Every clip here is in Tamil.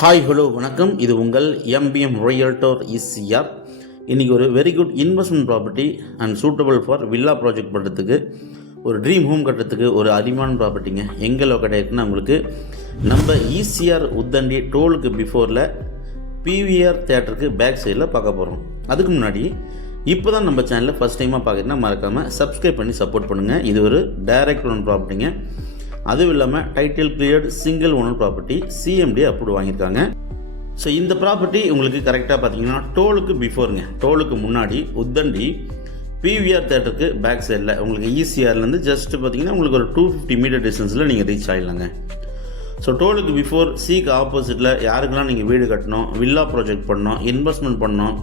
ஹாய் ஹலோ வணக்கம். இது உங்கள் எம்பிஎம் ரியல்டர் இசிஆர். இன்றைக்கி ஒரு very good investment property and suitable for villa project பண்ணுறதுக்கு, ஒரு ட்ரீம் ஹோம் கட்டுறதுக்கு ஒரு அருமையான ப்ராப்பர்ட்டிங்க. எங்கே லொக்கேட் ஆகிருக்குன்னா உங்களுக்கு நம்ம இசிஆர் உத்தண்டி டோலுக்கு பிஃபோரில் பிவிஆர் தியேட்டருக்கு பேக் சைடில் பார்க்க போகிறோம். அதுக்கு முன்னாடி இப்போ தான் நம்ம சேனலில் ஃபஸ்ட் டைமாக பார்க்குறீங்கன்னா மறக்காமல் சப்ஸ்கிரைப் பண்ணி சப்போர்ட் பண்ணுங்கள். இது ஒரு டைரக்ட் ஓன் ப்ராப்பர்ட்டிங்க. அதுவும் இல்லாமல் title cleared single owner property, CMD approve வாங்கியிருக்காங்க. ஸோ இந்த ப்ராப்பர்ட்டி உங்களுக்கு கரெக்டாக பார்த்தீங்கன்னா டோலுக்கு பிஃபோருங்க, டோலுக்கு முன்னாடி உத்தண்டி பிவிஆர் தேட்டருக்கு பேக் சைடில் உங்களுக்கு இசிஆர்லேருந்து ஜஸ்ட்டு பார்த்தீங்கன்னா உங்களுக்கு ஒரு 250 மீட்டர் டிஸ்டன்ஸில் நீங்கள் ரீச் ஆகிடலாங்க. ஸோ டோலுக்கு பிஃபோர் சிக்கு ஆப்போசிட்டில் யாருக்கெல்லாம் நீங்கள் வீடு கட்டணும், வில்லா ப்ராஜெக்ட் பண்ணணும், இன்வெஸ்ட்மெண்ட் பண்ணணும்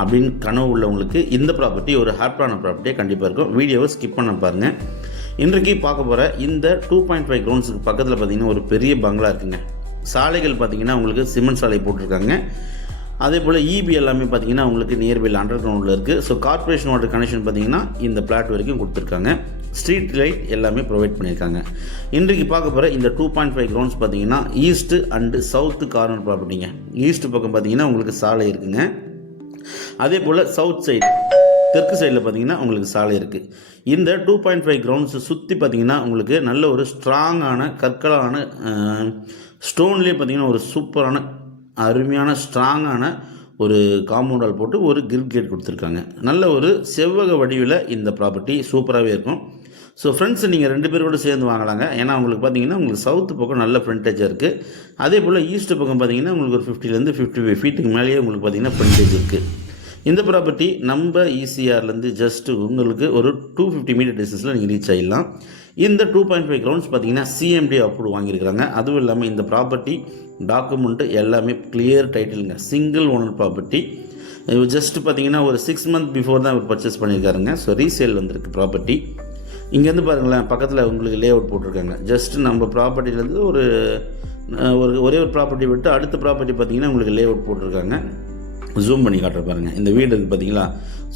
அப்படின்னு கனவு உள்ளவங்களுக்கு இந்த ப்ராப்பர்ட்டி ஒரு ஹாப்பியான ப்ராப்பர்ட்டியாக கண்டிப்பாக இருக்கும். வீடியோவை ஸ்கிப் பண்ண பாருங்கள். இன்றைக்கு பார்க்க போகிற இந்த 2.5 கிரவுண்ட்ஸுக்கு பக்கத்தில் பார்த்திங்கன்னா ஒரு பெரிய பங்களா இருக்குங்க. சாலைகள் பார்த்திங்கன்னா உங்களுக்கு சிமெண்ட் சாலை போட்டிருக்காங்க. அதே போல் இபி எல்லாமே பார்த்திங்கன்னா உங்களுக்கு நியர்பையில் அண்டர் கிரவுண்டில் இருக்குது. ஸோ கார்பரேஷன் வாட்டர் கனெக்ஷன் பார்த்திங்கன்னா இந்த பிளாட் வரைக்கும் கொடுத்துருக்காங்க. ஸ்ட்ரீட் லைட் எல்லாமே ப்ரொவைட் பண்ணியிருக்காங்க. இன்றைக்கு பார்க்க போகிற இந்த 2.5 கிரவுண்ட்ஸ் பார்த்திங்கன்னா ஈஸ்ட்டு அண்டு சவுத்து கார்னர் ப்ராப்பர்ட்டிங்க. ஈஸ்ட்டு பக்கம் பார்த்திங்கன்னா உங்களுக்கு சாலை இருக்குங்க. அதே போல் சவுத் சைடு தெற்கு சைடில் பார்த்திங்கன்னா உங்களுக்கு சாலை இருக்குது. இந்த 2.5 கிரவுண்ட்ஸை சுற்றி பார்த்திங்கன்னா உங்களுக்கு நல்ல ஒரு ஸ்ட்ராங்கான கற்களான ஸ்டோன்லேயே பார்த்திங்கன்னா ஒரு சூப்பரான அருமையான ஸ்ட்ராங்கான ஒரு காம்பவுண்டால் போட்டு ஒரு கிரில் கேட் கொடுத்துருக்காங்க. நல்ல ஒரு செவ்வக வடிவில் இந்த ப்ராப்பர்ட்டி சூப்பராகவே இருக்கும். ஸோ ஃப்ரெண்ட்ஸ், நீங்கள் 2 பேர் கூட சேர்ந்து வாங்கலாங்க. ஏன்னா உங்களுக்கு பார்த்தீங்கன்னா உங்களுக்கு சவுத்து பக்கம் நல்ல ஃப்ரண்டேஜாக இருக்குது. அதே போல் ஈஸ்ட் பக்கம் பார்த்தீங்கன்னா உங்களுக்கு ஒரு 50 55 ஃபீட்டுக்கு மேலேயே உங்களுக்கு பார்த்தீங்கன்னா ஃப்ரண்டேஜ் இருக்குது. இந்த ப்ராப்பர்ட்டி நம்ம இசிஆர்லேருந்து ஜஸ்ட்டு உங்களுக்கு ஒரு 250 மீட்டர் டிஸ்டன்ஸில் நீங்கள் ரீச் ஆகிடலாம். இந்த 2.5 கிரவுண்ட்ஸ் பார்த்தீங்கன்னா சிஎம்டி அப்ரூவ் வாங்கியிருக்கிறாங்க. அதுவும் இல்லாமல் இந்த ப்ராப்பர்ட்டி டாக்குமெண்ட்டு எல்லாமே கிளியர் டைட்டிலுங்க. Single owner property. ஜஸ்ட் பார்த்தீங்கன்னா ஒரு 6 மந்த் பிஃபோர் தான் இவர் பர்ச்சேஸ் பண்ணியிருக்காருங்க. ஸோ ரீசேல் வந்திருக்கு ப்ராப்பர்ட்டி. இங்கேருந்து பாருங்களேன், பக்கத்தில் உங்களுக்கு லே அவுட் போட்டிருக்காங்க. ஜஸ்ட்டு நம்ம ப்ராப்பர்ட்டிலேருந்து ஒரே ஒரு ப்ராப்பர்ட்டி விட்டு அடுத்த ப்ராப்பர்ட்டி பார்த்தீங்கன்னா உங்களுக்கு லே அவுட் போட்டிருக்காங்க. ஜூம் பண்ணி காட்டுற பாருங்கள். இந்த வீடு இருக்குது பார்த்தீங்களா?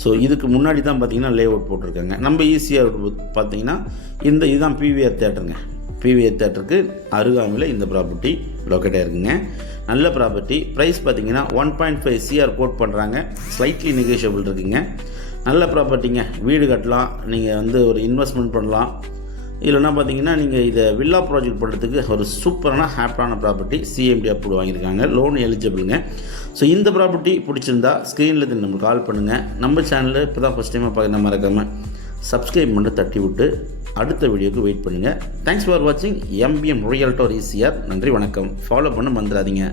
ஸோ இதுக்கு முன்னாடி தான் பார்த்தீங்கன்னா லே அவுட் போட்டிருக்காங்க. நம்ம ஈஸியாக பார்த்தீங்கன்னா இதுதான் பிவிஆர் தேட்டருங்க. பிவிஆர் தேட்டருக்கு அருகாமையில் இந்த ப்ராப்பர்ட்டி லொக்கேட் ஆகிருக்குங்க. நல்ல ப்ராப்பர்ட்டி. ப்ரைஸ் பார்த்தீங்கன்னா 1.5 சிஆர் கோட் பண்ணுறாங்க. ஸ்லைட்லி நெகோஷியபிள் இருக்குங்க. நல்ல ப்ராப்பர்ட்டிங்க. வீடு கட்டலாம், நீங்கள் ஒரு இன்வெஸ்ட்மெண்ட் பண்ணலாம், இல்லைனா பார்த்தீங்கன்னா நீங்கள் இதை வில்லா ப்ராஜெக்ட் பண்ணுறதுக்கு ஒரு சூப்பரான ஹாப்பியான ப்ராப்பர்ட்டி. சிஎம்டி அப்ரூவ் வாங்கியிருக்காங்க. லோன் எலிஜிபிளுங்க. ஸோ இந்த ப்ராப்பர்ட்டி பிடிச்சிருந்தா ஸ்க்ரீனில் நம்மளுக்கு கால் பண்ணுங்கள். நம்ம சேனலில் இப்போ தான் ஃபஸ்ட் டைமாக பார்க்க மறக்காமல் சப்ஸ்கிரைப் பண்ணி தட்டி விட்டு அடுத்த வீடியோக்கு வெயிட் பண்ணுங்கள். தேங்க்ஸ் ஃபார் வாட்சிங் எம்பிஎம் ரியல்டர் இசிஆர். நன்றி, வணக்கம். ஃபாலோ பண்ண மறந்துடாதீங்க.